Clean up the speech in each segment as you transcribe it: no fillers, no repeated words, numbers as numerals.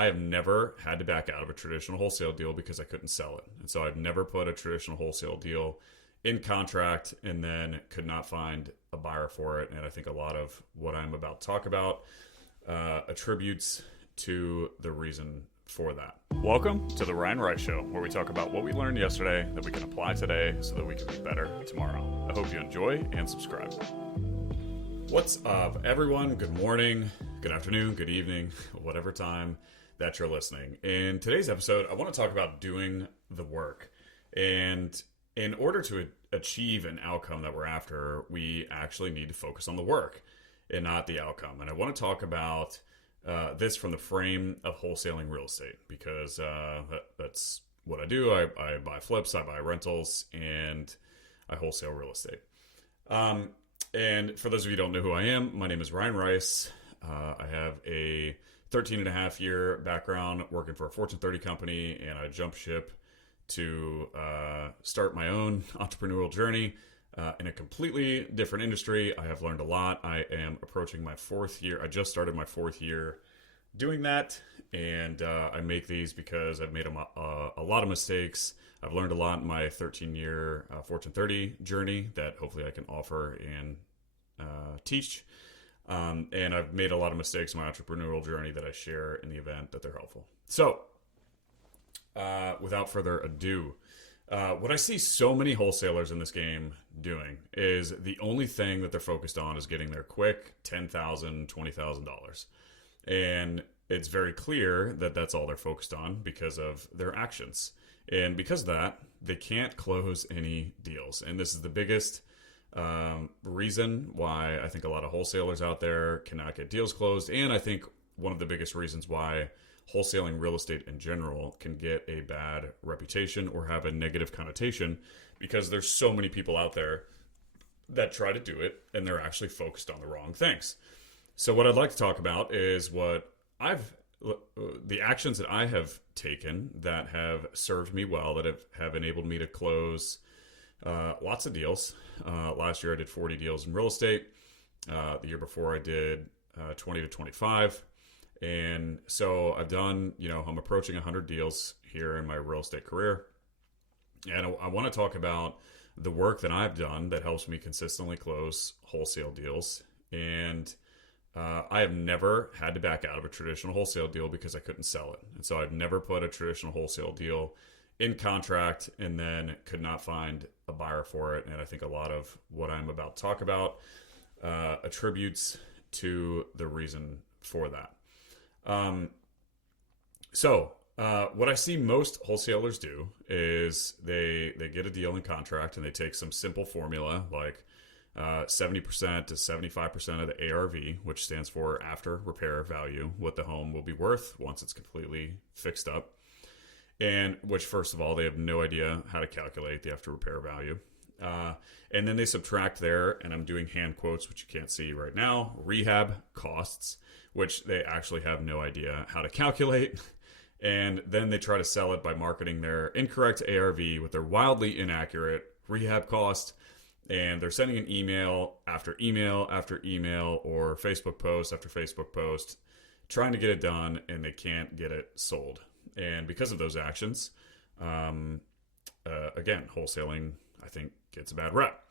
I have never had to back out of a traditional wholesale deal because I couldn't sell it. And so I've never put a traditional wholesale deal in contract and then could not find a buyer for it. And I think a lot of what I'm about to talk about attributes to the reason for that. Welcome to the Ryan Rice Show, where we talk about what we learned yesterday that we can apply today so that we can be better tomorrow. I hope you enjoy and subscribe. What's up, everyone? Good morning, good afternoon, good evening, whatever time that you're listening. In today's episode, I want to talk about doing the work. And in order to achieve an outcome that we're after, we actually need to focus on the work and not the outcome. And I want to talk about this from the frame of wholesaling real estate, because that's what I do. I buy flips, I buy rentals, and I wholesale real estate. And for those of you who don't know who I am, my name is Ryan Rice. I have a 13 and a half year background working for a Fortune 30 company, and I jumped ship to start my own entrepreneurial journey in a completely different industry. I have learned a lot. I am approaching my fourth year. I just started my fourth year doing that, and I make these because I've made a lot of mistakes. I've learned a lot in my 13-year Fortune 30 journey that hopefully I can offer and teach. And I've made a lot of mistakes in my entrepreneurial journey that I share in the event that they're helpful. So, without further ado, what I see so many wholesalers in this game doing is the only thing that they're focused on is getting their quick $10,000, $20,000. And it's very clear that that's all they're focused on because of their actions. And because of that, they can't close any deals. And this is the biggest reason why I think a lot of wholesalers out there cannot get deals closed. And I think one of the biggest reasons why wholesaling real estate in general can get a bad reputation or have a negative connotation, because there's so many people out there that try to do it and they're actually focused on the wrong things. So what I'd like to talk about is the actions that I have taken that have served me well, that have enabled me to close lots of deals. Last year I did 40 deals in real estate. The year before I did 20 to 25. And so I've done, I'm approaching 100 deals here in my real estate career. And I want to talk about the work that I've done that helps me consistently close wholesale deals. And I have never had to back out of a traditional wholesale deal because I couldn't sell it. And so I've never put a traditional wholesale deal in contract and then could not find a buyer for it. And I think a lot of what I'm about to talk about attributes to the reason for that. What I see most wholesalers do is they get a deal in contract and they take some simple formula like 70% to 75% of the ARV, which stands for after repair value, what the home will be worth once it's completely fixed up. And which, first of all, they have no idea how to calculate the after repair value. And then they subtract there, and I'm doing hand quotes, which you can't see right now, rehab costs, which they actually have no idea how to calculate. And then they try to sell it by marketing their incorrect ARV with their wildly inaccurate rehab cost. And they're sending an email after email after email or Facebook post after Facebook post, trying to get it done, and they can't get it sold. And because of those actions, again, wholesaling, I think, gets a bad rep.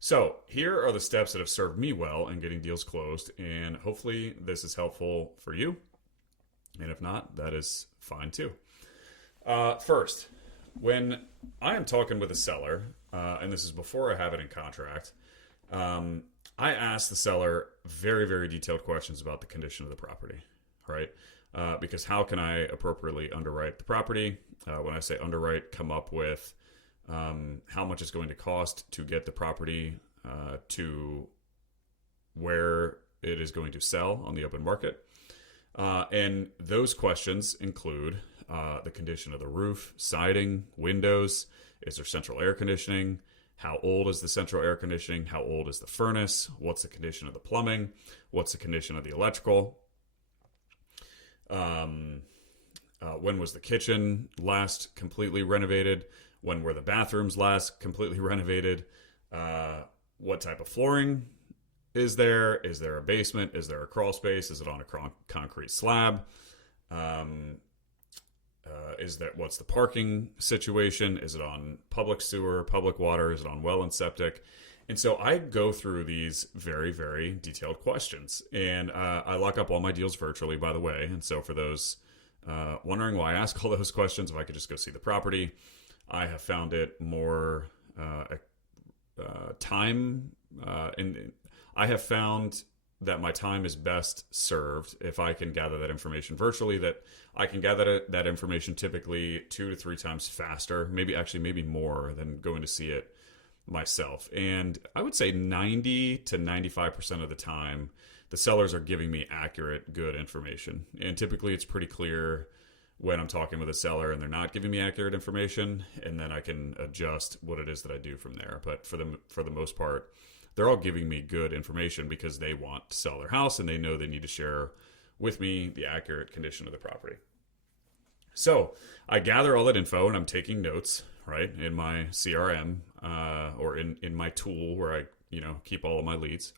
So here are the steps that have served me well in getting deals closed, and hopefully this is helpful for you. And if not, that is fine too. First, when I am talking with a seller, and this is before I have it in contract, I ask the seller very, very detailed questions about the condition of the property, right? Because how can I appropriately underwrite the property? When I say underwrite, come up with how much it's going to cost to get the property to where it is going to sell on the open market. And those questions include the condition of the roof, siding, windows. Is there central air conditioning? How old is the central air conditioning? How old is the furnace? What's the condition of the plumbing? What's the condition of the electrical? When was the kitchen last completely renovated? When were the bathrooms last completely renovated? What type of flooring is there? Is there a basement? Is there a crawl space? Is it on a concrete slab? what's the parking situation? Is it on public sewer, public water? Is it on well and septic? And so I go through these very, very detailed questions, and I lock up all my deals virtually, by the way. And so for those wondering why I ask all those questions, if I could just go see the property, I have found it more time, and I have found that my time is best served if I can gather that information virtually, that I can gather that information typically 2 to 3 times faster, maybe more than going to see it myself. And I would say 90 to 95% of the time, the sellers are giving me accurate, good information. And typically it's pretty clear when I'm talking with a seller and they're not giving me accurate information, and then I can adjust what it is that I do from there. But for the most part, they're all giving me good information because they want to sell their house and they know they need to share with me the accurate condition of the property. So I gather all that info and I'm taking notes, right, in my CRM or in my tool where I keep all of my leads.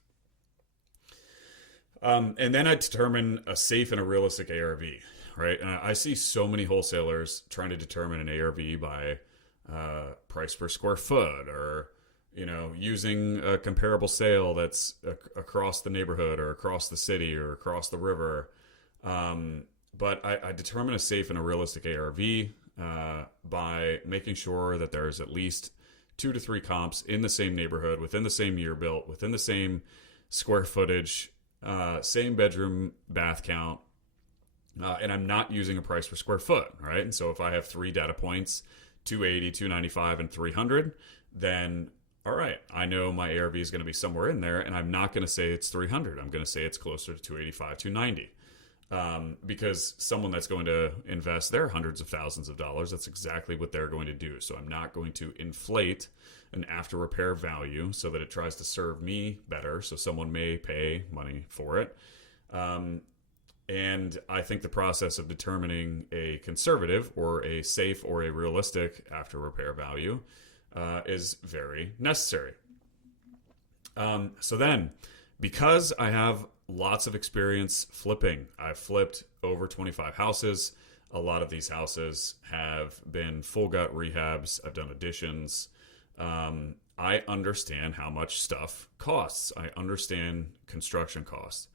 And then I determine a safe and a realistic ARV, right? And I see so many wholesalers trying to determine an ARV by price per square foot, or using a comparable sale that's across the neighborhood or across the city or across the river. But I determine a safe and a realistic ARV by making sure that there's at least 2 to 3 comps in the same neighborhood, within the same year built, within the same square footage, same bedroom bath count, and I'm not using a price per square foot, right? And so if I have 3 data points, 280, 295, and 300, then all right, I know my ARV is going to be somewhere in there, and I'm not going to say it's 300. I'm going to say it's closer to 285, 290. Because someone that's going to invest their hundreds of thousands of dollars, that's exactly what they're going to do. So I'm not going to inflate an after repair value so that it tries to serve me better. So someone may pay money for it. And I think the process of determining a conservative or a safe or a realistic after repair value is very necessary. So then, because I have lots of experience flipping, I've flipped over 25 houses. A lot of these houses have been full gut rehabs. I've done additions. I understand how much stuff costs. I understand construction costs.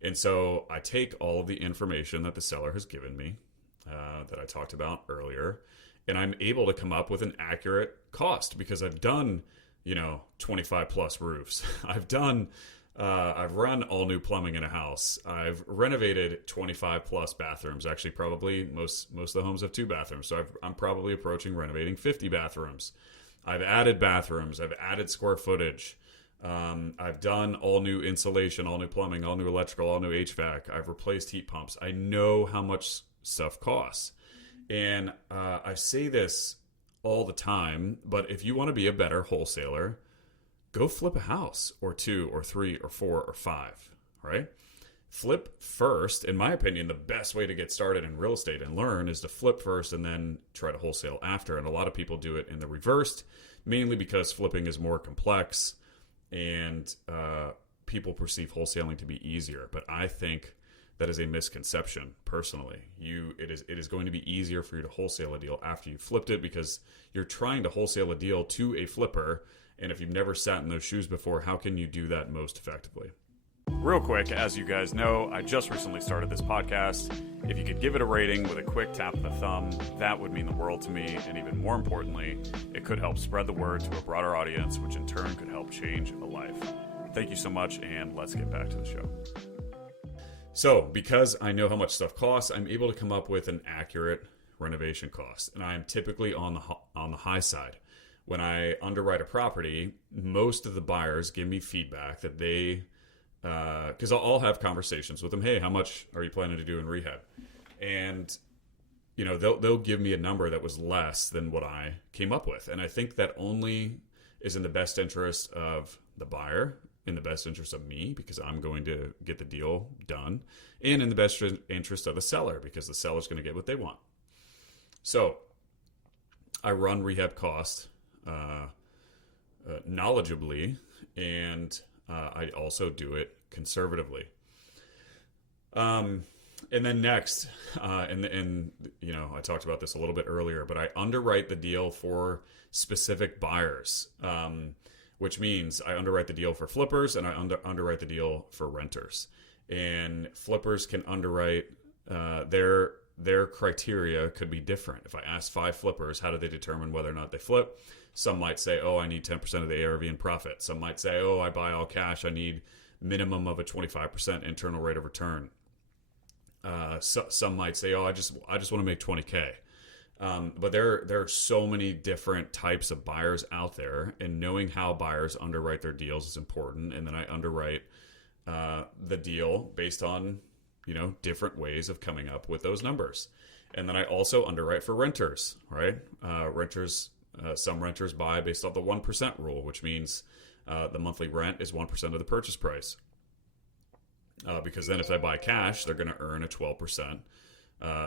And so I take all of the information that the seller has given me, that I talked about earlier, and I'm able to come up with an accurate cost because I've done, 25 plus roofs. I've run all new plumbing in a house. I've renovated 25 plus bathrooms. Actually, probably most of the homes have 2 bathrooms. So I'm probably approaching renovating 50 bathrooms. I've added bathrooms. I've added square footage. I've done all new insulation, all new plumbing, all new electrical, all new HVAC. I've replaced heat pumps. I know how much stuff costs. And I say this all the time, but if you want to be a better wholesaler, go flip a house or 2 or 3 or 4 or 5, right? Flip first. In my opinion, the best way to get started in real estate and learn is to flip first and then try to wholesale after. And a lot of people do it in the reversed, mainly because flipping is more complex and people perceive wholesaling to be easier. But I think that is a misconception personally. It is going to be easier for you to wholesale a deal after you flipped it because you're trying to wholesale a deal to a flipper. And if you've never sat in those shoes before, how can you do that most effectively? Real quick, as you guys know, I just recently started this podcast. If you could give it a rating with a quick tap of the thumb, that would mean the world to me. And even more importantly, it could help spread the word to a broader audience, which in turn could help change a life. Thank you so much, and let's get back to the show. So, because I know how much stuff costs, I'm able to come up with an accurate renovation cost. And I'm typically on the high side. When I underwrite a property, most of the buyers give me feedback that they, because I'll have conversations with them. Hey, how much are you planning to do in rehab? And they'll give me a number that was less than what I came up with. And I think that only is in the best interest of the buyer, in the best interest of me, because I'm going to get the deal done, and in the best interest of the seller, because the seller's going to get what they want. So I run rehab costs knowledgeably, and I also do it conservatively. And then next, and I talked about this a little bit earlier, but I underwrite the deal for specific buyers, which means I underwrite the deal for flippers and I underwrite the deal for renters. And flippers can underwrite their criteria could be different. If I ask 5 flippers, how do they determine whether or not they flip? Some might say, oh, I need 10% of the ARV in profit. Some might say, oh, I buy all cash. I need minimum of a 25% internal rate of return. Some might say, oh, I just want to make 20K. But there are so many different types of buyers out there, and knowing how buyers underwrite their deals is important. And then I underwrite the deal based on different ways of coming up with those numbers. And then I also underwrite for renters, right? Some renters buy based off the 1% rule, which means the monthly rent is 1% of the purchase price. Because then if they buy cash, they're going to earn a 12%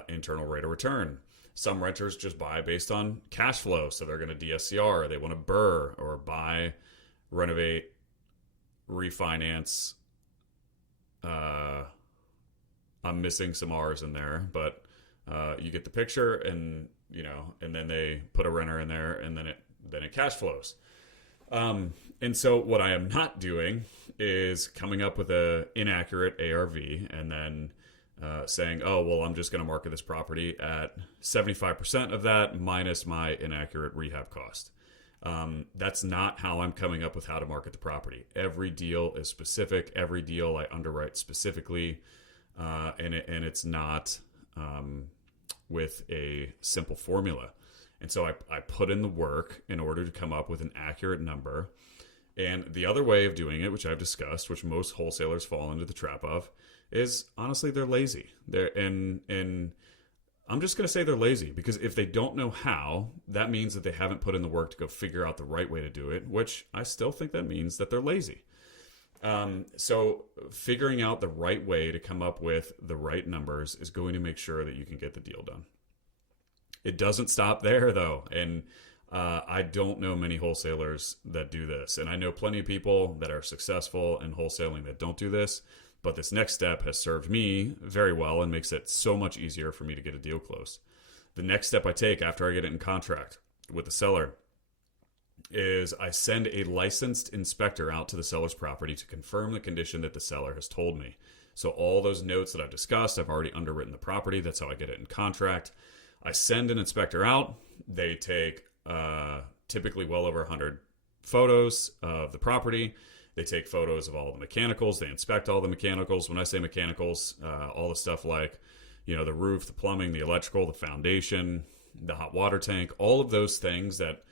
internal rate of return. Some renters just buy based on cash flow. So they're going to DSCR, or they want to BRRRR, or buy, renovate, refinance. I'm missing some R's in there, but you get the picture, and then they put a renter in there, and then it cash flows. And so what I am not doing is coming up with a inaccurate ARV and then saying, oh, well, I'm just going to market this property at 75% of that minus my inaccurate rehab cost. That's not how I'm coming up with how to market the property. Every deal is specific. Every deal I underwrite specifically, and it's not with a simple formula. And so I put in the work in order to come up with an accurate number. And the other way of doing it, which I've discussed, which most wholesalers fall into the trap of, is honestly they're lazy. And I'm just going to say they're lazy, because if they don't know how, that means that they haven't put in the work to go figure out the right way to do it, which I still think that means that they're lazy. So figuring out the right way to come up with the right numbers is going to make sure that you can get the deal done. It doesn't stop there, though. And I don't know many wholesalers that do this. And I know plenty of people that are successful in wholesaling that don't do this. But this next step has served me very well and makes it so much easier for me to get a deal closed. The next step I take after I get it in contract with the seller is I send a licensed inspector out to the seller's property to confirm the condition that the seller has told me. So all those notes that I've discussed, I've already underwritten the property. That's how I get it in contract. I send an inspector out. They take typically well over 100 photos of the property. They take photos of all the mechanicals. They inspect all the mechanicals. When I say mechanicals, all the stuff like, the roof, the plumbing, the electrical, the foundation, the hot water tank, all of those things that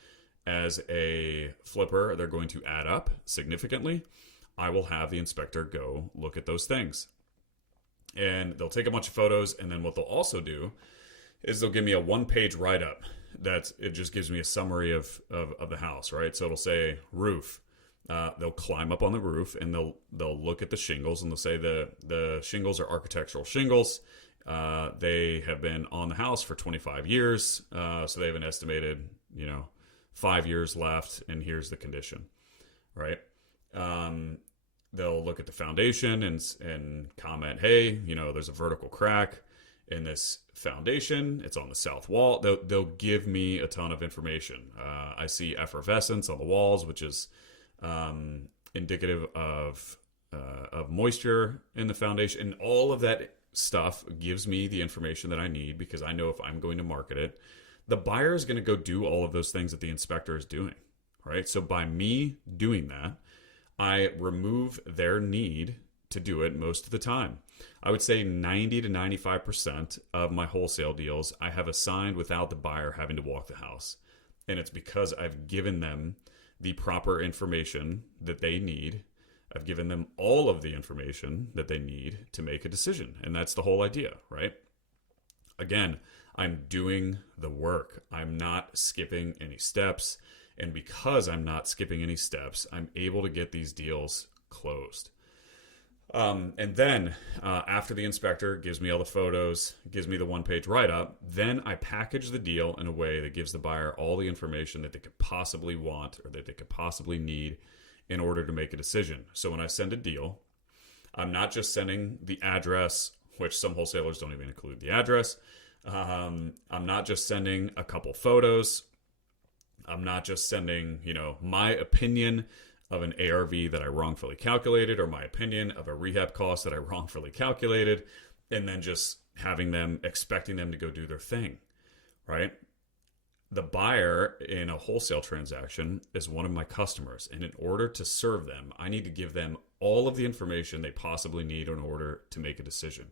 as a flipper, they're going to add up significantly. I will have the inspector go look at those things. And they'll take a bunch of photos. And then what they'll also do is they'll give me a 1-page write-up. It just gives me a summary of the house, right? So it'll say roof. They'll climb up on the roof and they'll look at the shingles, and they'll say the shingles are architectural shingles. They have been on the house for 25 years. So they have an estimated, 5 years left, and here's the condition, right? They'll look at the foundation and comment, hey, there's a vertical crack in this foundation. It's on the south wall. They'll give me a ton of information. I see effervescence on the walls, which is indicative of moisture in the foundation. And all of that stuff gives me the information that I need, because I know if I'm going to market it, the buyer is going to go do all of those things that the inspector is doing, right? So by me doing that, I remove their need to do it most of the time. I would say 90 to 95% of my wholesale deals I have assigned without the buyer having to walk the house. And it's because I've given them the proper information that they need. I've given them all of the information that they need to make a decision. And that's the whole idea, right? Again, I'm doing the work. I'm not skipping any steps. And because I'm not skipping any steps, I'm able to get these deals closed. And then after the inspector gives me all the photos, gives me the 1-page write-up, then I package the deal in a way that gives the buyer all the information that they could possibly want or that they could possibly need in order to make a decision. So when I send a deal, I'm not just sending the address, which some wholesalers don't even include the address. I'm not just sending a couple photos. I'm not just sending, my opinion of an ARV that I wrongfully calculated, or my opinion of a rehab cost that I wrongfully calculated, and then just expecting them to go do their thing, right? The buyer in a wholesale transaction is one of my customers, and in order to serve them, I need to give them all of the information they possibly need in order to make a decision.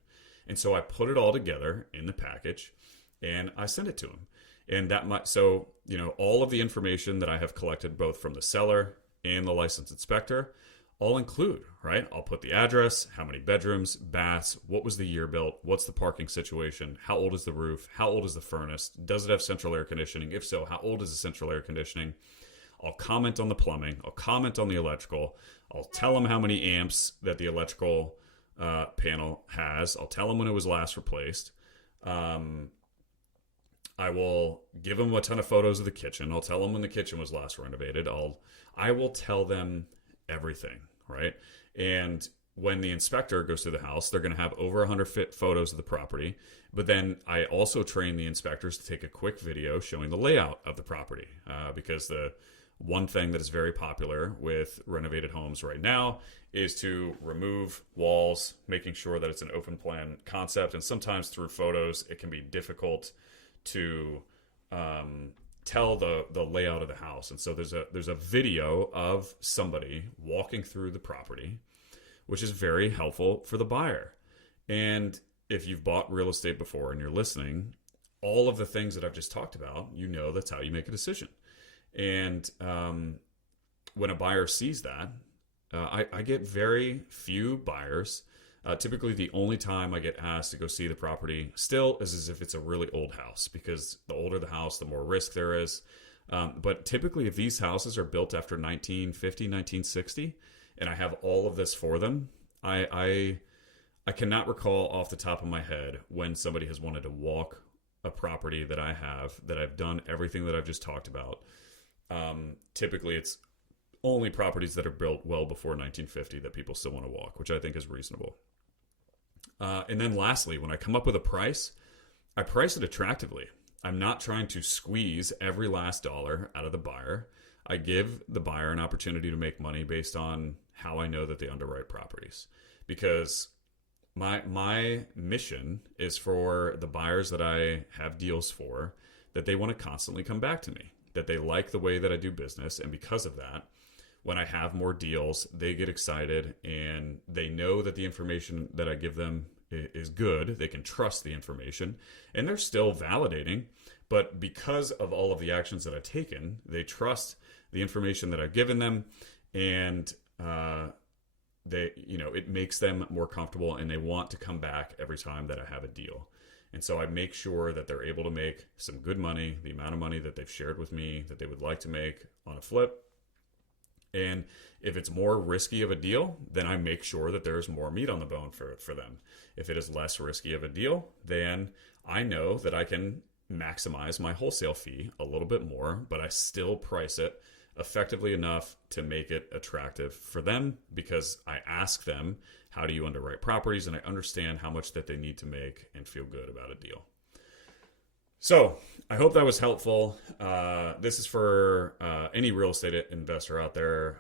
And so I put it all together in the package and I send it to them. And all of the information that I have collected both from the seller and the licensed inspector, I'll include, right? I'll put the address, how many bedrooms, baths, what was the year built, what's the parking situation, how old is the roof, how old is the furnace, does it have central air conditioning? If so, how old is the central air conditioning? I'll comment on the plumbing, I'll comment on the electrical, I'll tell them how many amps that the electrical panel has, I'll tell them when it was last replaced. I will give them a ton of photos of the kitchen. I'll tell them when the kitchen was last renovated. I will tell them everything, right? And when the inspector goes through the house, they're going to have over 100 photos of the property. But then I also train the inspectors to take a quick video showing the layout of the property, because the one thing that is very popular with renovated homes right now is to remove walls, making sure that it's an open plan concept. And sometimes through photos, it can be difficult to tell the layout of the house. And so there's a video of somebody walking through the property, which is very helpful for the buyer. And if you've bought real estate before and you're listening, all of the things that I've just talked about, that's how you make a decision. And when a buyer sees that, I get very few buyers. Typically, the only time I get asked to go see the property still is if it's a really old house, because the older the house, the more risk there is. But typically, if these houses are built after 1950, 1960, and I have all of this for them, I cannot recall off the top of my head when somebody has wanted to walk a property that I've done everything that I've just talked about. Typically, it's only properties that are built well before 1950 that people still want to walk, which I think is reasonable. And then lastly, when I come up with a price, I price it attractively. I'm not trying to squeeze every last dollar out of the buyer. I give the buyer an opportunity to make money based on how I know that they underwrite properties. Because my mission is for the buyers that I have deals for, that they want to constantly come back to me, that they like the way that I do business. And because of that, when I have more deals, they get excited and they know that the information that I give them is good. They can trust the information, and they're still validating. But because of all of the actions that I've taken, they trust the information that I've given them, and it makes them more comfortable, and they want to come back every time that I have a deal. And so I make sure that they're able to make some good money, the amount of money that they've shared with me that they would like to make on a flip. And if it's more risky of a deal, then I make sure that there's more meat on the bone for them. If it is less risky of a deal, then I know that I can maximize my wholesale fee a little bit more, but I still price it effectively enough to make it attractive for them, because I ask them, how do you underwrite properties? And I understand how much that they need to make and feel good about a deal. So I hope that was helpful. This is for any real estate investor out there.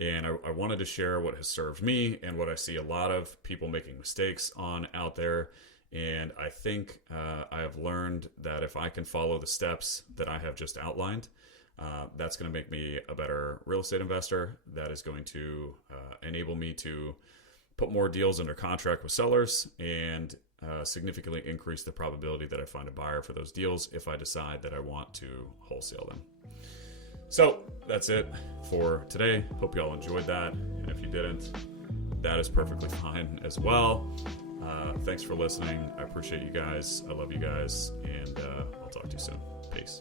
And I wanted to share what has served me and what I see a lot of people making mistakes on out there. And I think I have learned that if I can follow the steps that I have just outlined, that's going to make me a better real estate investor. That is going to enable me to put more deals under contract with sellers and significantly increase the probability that I find a buyer for those deals if I decide that I want to wholesale them. So that's it for today. Hope you all enjoyed that. And if you didn't, that is perfectly fine as well. Thanks for listening. I appreciate you guys. I love you guys. And I'll talk to you soon. Peace.